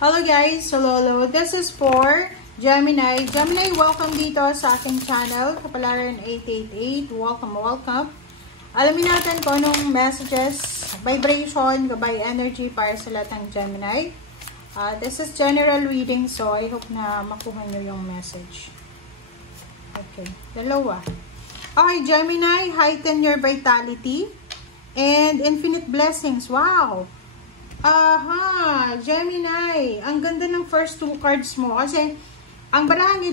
Hello guys, hello. This is for Gemini. Gemini, welcome dito sa aking channel, Kapalaran 888. Welcome. Alamin natin kung anong messages, vibration, gabay energy para sa lahat ng Gemini. This is general reading, so I hope na makuha nyo yung message. Okay, dalawa. Okay, Gemini, heighten your vitality and infinite blessings. Wow! Gemini, ang ganda ng first two cards mo kasi ang barahang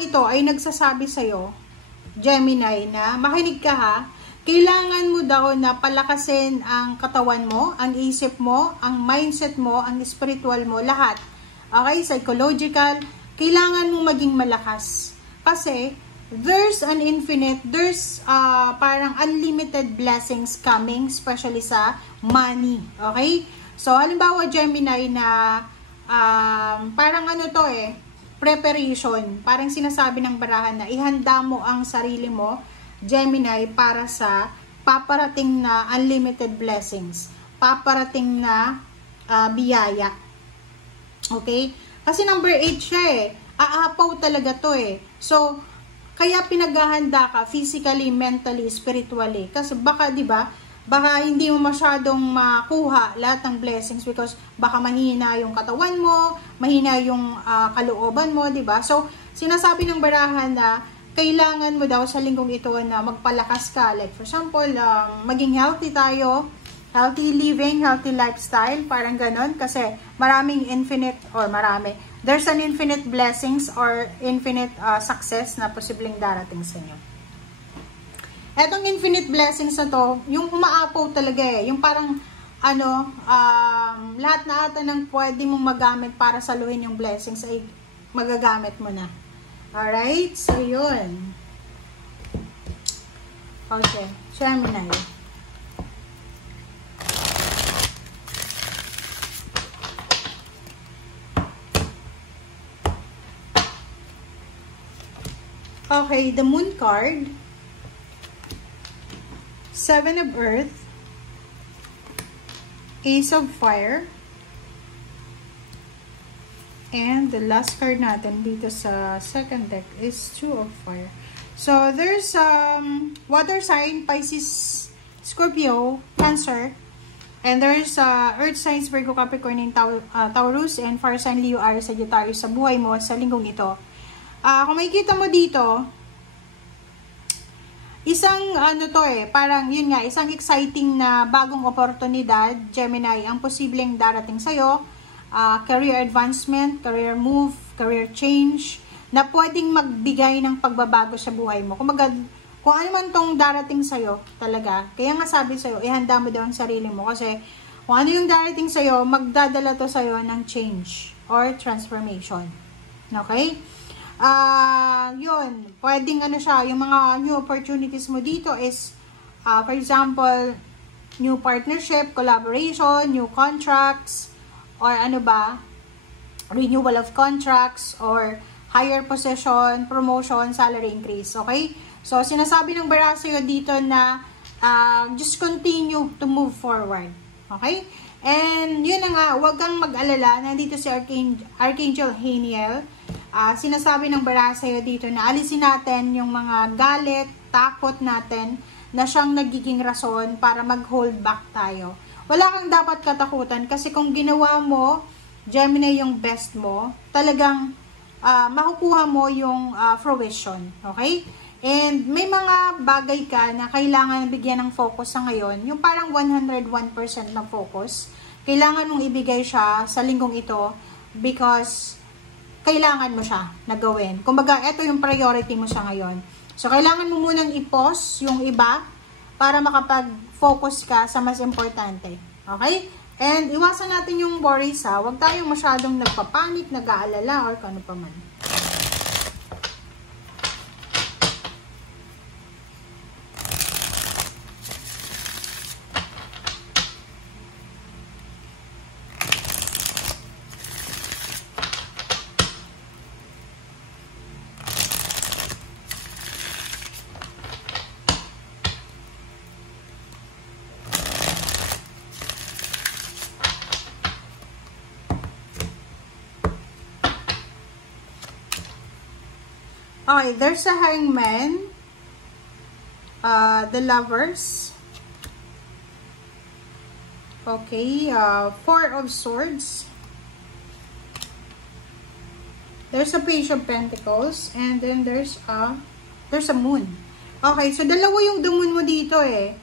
ito ay nagsasabi sa'yo, Gemini, na makinig ka ha, kailangan mo daw na palakasin ang katawan mo, ang isip mo, ang mindset mo, ang spiritual mo, lahat. Okay, psychological, kailangan mo maging malakas kasi there's parang unlimited blessings coming, especially sa money. Okay? So, halimbawa, Gemini, na parang preparation. Parang sinasabi ng barahan na ihanda mo ang sarili mo, Gemini, para sa paparating na unlimited blessings. Paparating na biyaya. Okay? Kasi number 8 siya eh. Aapaw talaga to eh. So, kaya pinaghahanda ka physically, mentally, spiritually. Kasi baka, di ba, baka hindi mo masyadong makuha lahat ng blessings because baka mahina yung katawan mo, mahina yung kalooban mo, di ba? So, sinasabi ng barahan na kailangan mo daw sa linggong ito na magpalakas ka. Like, for example, maging healthy tayo, healthy living, healthy lifestyle, parang ganon. Kasi there's an infinite blessings or infinite success na posibleng darating sa inyo. Etong infinite blessings na to, yung umaapaw talaga eh. Yung parang, lahat na ata ng pwede mong magamit para saluhin yung blessings ay magagamit mo na. Alright? So, yun. Okay. Gemini. Okay, the Moon card, Seven of Earth, Ace of Fire, and the last card natin dito sa second deck is Two of Fire. So, there's water sign, Pisces, Scorpio, Cancer, and there's Earth signs, Virgo, Capricorn, and Taurus, and Fire sign, Leo, Aries, Sagittarius sa buhay mo sa linggong ito. Kung makikita mo dito, isang parang yun nga, isang exciting na bagong oportunidad, Gemini, ang posibleng darating sa'yo, career advancement, career move, career change, na pwedeng magbigay ng pagbabago sa buhay mo. Kung ano man tong darating sa'yo, talaga, kaya nga sabi sa'yo, ihanda mo daw ang sarili mo, kasi kung ano yung darating sa'yo, magdadala to sa'yo ng change or transformation. Okay? Yun, pwedeng yung mga new opportunities mo dito is, for example, new partnership, collaboration, new contracts, or renewal of contracts, or higher position, promotion, salary increase, okay? So, sinasabi ng bara sa'yo dito na, just continue to move forward, okay? And, yun na nga, huwag kang mag-alala, nandito si Archangel Haniel. Sinasabi ng bara sa'yo dito na alisin natin yung mga galit, takot natin na siyang nagiging rason para mag-hold back tayo. Wala kang dapat katakutan kasi kung ginawa mo, Gemini, yung best mo, talagang makukuha mo yung fruition. Okay? And may mga bagay ka na kailangan bigyan ng focus sa ngayon, yung parang 101% na focus. Kailangan mong ibigay siya sa linggong ito because kailangan mo siya na gawin. Kumbaga, ito yung priority mo siya ngayon. So, kailangan mo munang i-pause yung iba para makapag-focus ka sa mas importante. Okay? And, iwasan natin yung worries ha. Huwag tayong masyadong nagpapanik, nag-aalala, or kano pa man. Okay, there's a Hangman, the Lovers, okay, Four of Swords, there's a Page of Pentacles, and then there's a Moon. Okay, so dalawa yung the Moon mo dito eh.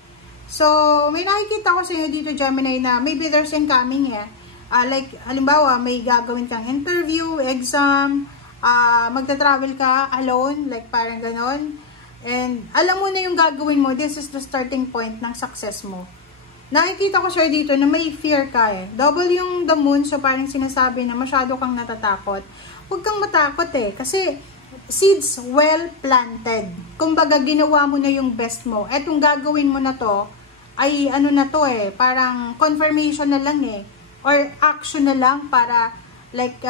So, may nakikita ko sa inyo dito, Gemini, na maybe there's incoming eh. Like, halimbawa, may gagawin kang interview, exam, magta-travel ka alone, like parang ganon. And, alam mo na yung gagawin mo, this is the starting point ng success mo. Nakikita ko siya dito na may fear ka eh. Double yung the Moon, so parang sinasabi na masyado kang natatakot. Huwag kang matakot eh, kasi seeds well planted. Kumbaga, ginawa mo na yung best mo. Etong gagawin mo na to, ay ano na to eh, parang confirmation na lang eh. Or action na lang para like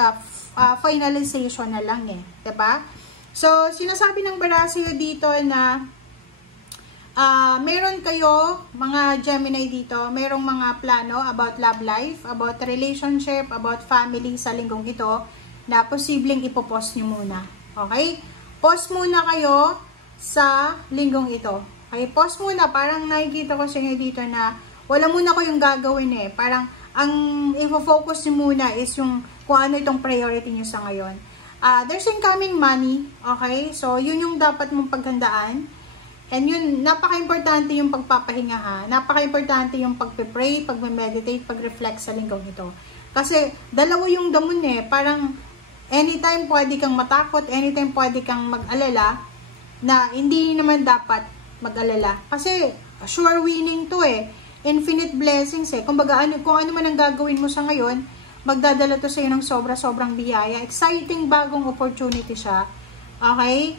finalization na lang eh. Diba? So, sinasabi ng Barasilio dito na meron kayo, mga Gemini dito, merong mga plano about love life, about relationship, about family sa linggong ito na posibleng ipopost nyo muna. Okay? Post muna kayo sa linggong ito. Okay, pause muna. Parang nakikita ko sa inyo dito na wala muna ko yung gagawin eh. Parang ang i-focus nyo muna is yung kung ano itong priority nyo sa ngayon. There's incoming money. Okay, so yun yung dapat mong paghandaan. And yun, napaka-importante yung pagpapahinga ha. Napaka-importante yung pagpe-pray, pagme-meditate, pag-reflect sa linggong ito. Kasi dalawa yung damon eh. Parang anytime pwede kang matakot, anytime pwede kang mag-alala na hindi naman dapat mag-alala. Kasi, sure winning to eh. Infinite blessings eh. Kumbaga, kung ano man ang gagawin mo sa ngayon, magdadala to sa iyo ng sobra-sobrang biyaya. Exciting bagong opportunity siya. Okay?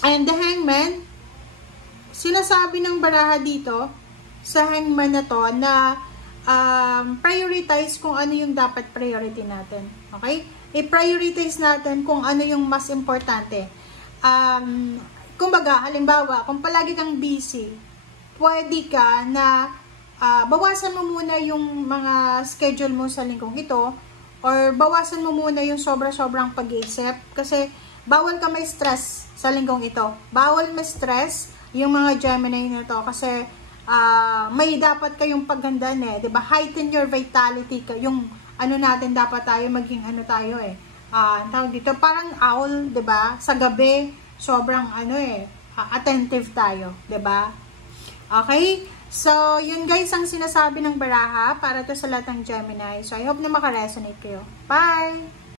And the Hangman, sinasabi ng baraha dito, sa Hangman na to, na prioritize kung ano yung dapat priority natin. Okay? I-prioritize natin kung ano yung mas importante. Kumbaga, halimbawa, kung palagi kang busy, pwede ka na bawasan mo muna yung mga schedule mo sa linggong ito or bawasan mo muna yung sobra-sobrang pag-iisip kasi bawal ka may stress sa linggong ito. Bawal may stress yung mga Gemini nito kasi may dapat kayong paghandaan eh. Diba? Heighten your vitality. Yung ano natin, dapat tayo maging ano tayo eh. Tawag dito, parang owl, diba? Sa gabi, sobrang ano eh, attentive tayo, 'di ba? Okay? So, yun guys ang sinasabi ng baraha para to sa lahat ng Gemini. So, I hope na maka-resonate kayo. Bye!